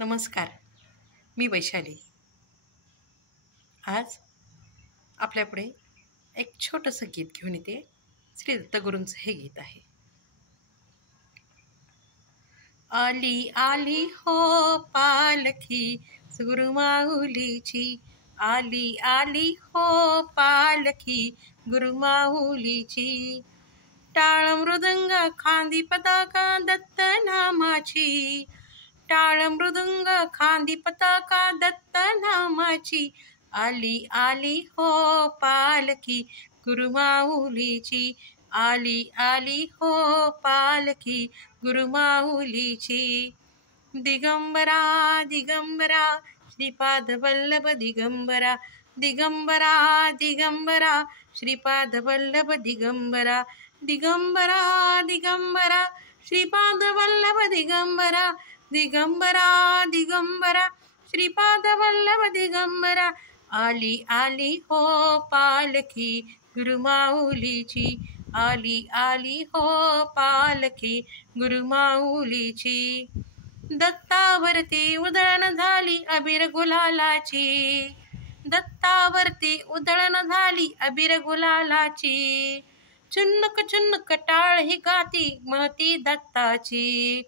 नमस्कार, मी वैशाली. आज आपल्यापुढे एक छोटंसं गीत घेऊन येते. श्री दत्तगुरूंचं हे गीत आहे. आली आली हो पालखी गुरुमाऊलीची, आली आली हो पालखी गुरुमाऊलीची. टाळ मृदंग खांदी पताका दत्त नामाची, टाळ मृदंग खांदी पताका दत्त नामाची. आली आली हो पालखी गुरुमाऊलीची, आली आली हो पालखी गुरुमाऊलीची. दिगंबरा दिगंबरा श्रीपाद वल्लभ दिगंबरा, दिगंबरा दिगंबरा श्रीपाद वल्लभ दिगंबरा, दिगंबरा दिगंबरा श्रीपाद वल्लभ दिगंबरा, दिगंबरा दिगंबरा श्रीपाद वल्लभ दिगंबरा. आली आली हो पालखी गुरुमाऊलीची, आली आली हो पालखी गुरुमाऊलीची. दत्तावरती उधळण झाली अबीर गुलालाची, दत्तावरती उधळण झाली अबीर गुलालाची. चुन्नक चुन्नक टाळ ही गाती महती दत्ताची,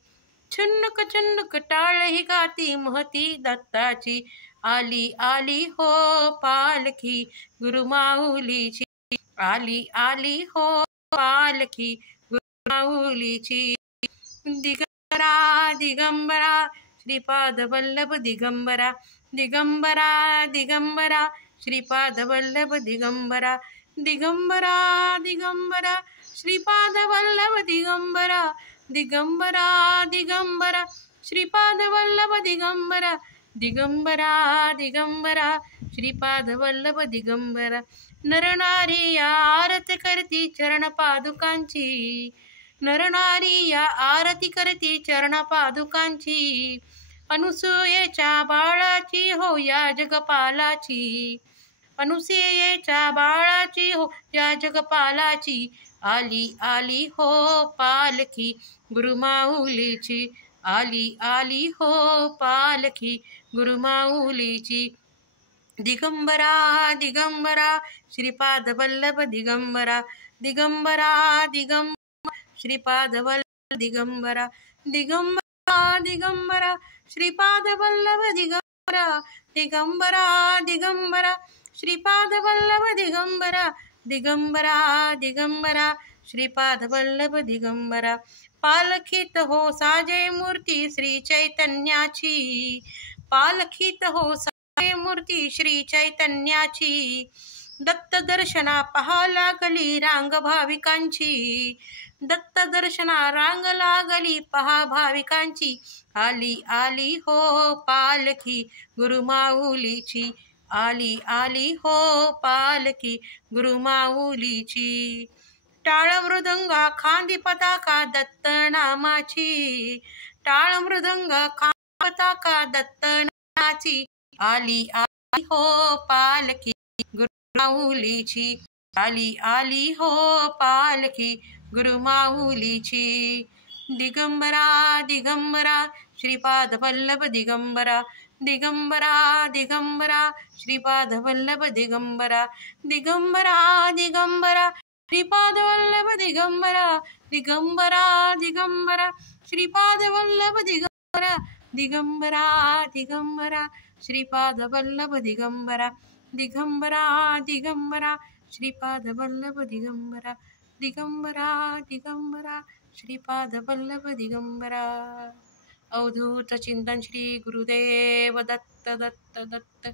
चुन्नक चुन्नक टाळ ही गाती महती दत्ताची. आली आली हो पालखी गुरुमाऊलीची, आली आली हो पालखी गुरुमाऊलीची. दिगंबरा दिगंबरा श्रीपाद वल्लभ दिगंबरा, दिगंबरा दिगंबरा श्रीपाद वल्लभ दिगंबरा, दिगंबरा दिगंबरा श्रीपाद वल्लभ दिगंबरा, दिगंबरा दिगंबरा श्रीपाद वल्लभ दिगंबरा, दिगंबरा दिगंबरा श्रीपाद वल्लभ दिगंबरा. नरनारी या आरती करती चरण पादुकांची, नरनारी या आरती करती चरण पादुकांची. अनुसूयेच्या बाळाची हो या जगपालाची, अनुसूयेच्या बाळाची हो या जगपालाची. आली आली हो पालखी गुरुमाऊलीची, आली आली हो पालखी गुरुमाऊलीची. दिगंबरा दिगंबरा श्रीपाद वल्लभ दिगंबरा, दिगंबरा दिगंबरा श्रीपाद वल्लभ दिगंबरा, दिगंबरा दिगंबरा श्रीपाद वल्लभ दिगंबरा, दिगंबरा दिगंबरा श्रीपाद वल्लभ दिगंबरा, दिगंबरा दिगंबरा श्रीपाद वल्लभ दिगंबरा. पालखीत हो साजे मूर्ती श्री चैतन्याची, पालखीत हो साजे मूर्ती श्री चैतन्याची. दत्त दर्शना पहा लागली रांग भाविकांची, दत्त दर्शना रांग लागली पहा भाविकांची. आली आली हो पालखी गुरुमाऊलीची, आली आली हो पालखी गुरुमाऊलीची. टाळ मृदंगा खांदी पताका दत्त नामाची, टाळ मृदंग खांदी पताका दत्त नामाची. आली आली हो पालखी गुरुमाऊलीची, आली आली हो पालखी गुरुमाऊलीची. दिगंबरा दिगंबरा श्रीपाद वल्लभ दिगंबरा, दिगंबरा दिगंबरा श्रीपाद वल्लभ दिगंबरा, दिगंबरा दिगंबरा श्रीपाद वल्लभ दिगंबरा, दिगंबरा दिगंबरा श्रीपाद वल्लभ दिगंबरा, दिगंबरा दिगंबरा श्रीपाद वल्लभ दिगंबरा, दिगंबरा दिगंबरा श्रीपाद वल्लभ दिगंबरा, दिगंबरा दिगंबरा श्रीपाद वल्लभ दिगंबरा. अवधूत चिंतन श्री गुरुदेव दत्त दत्त दत्त.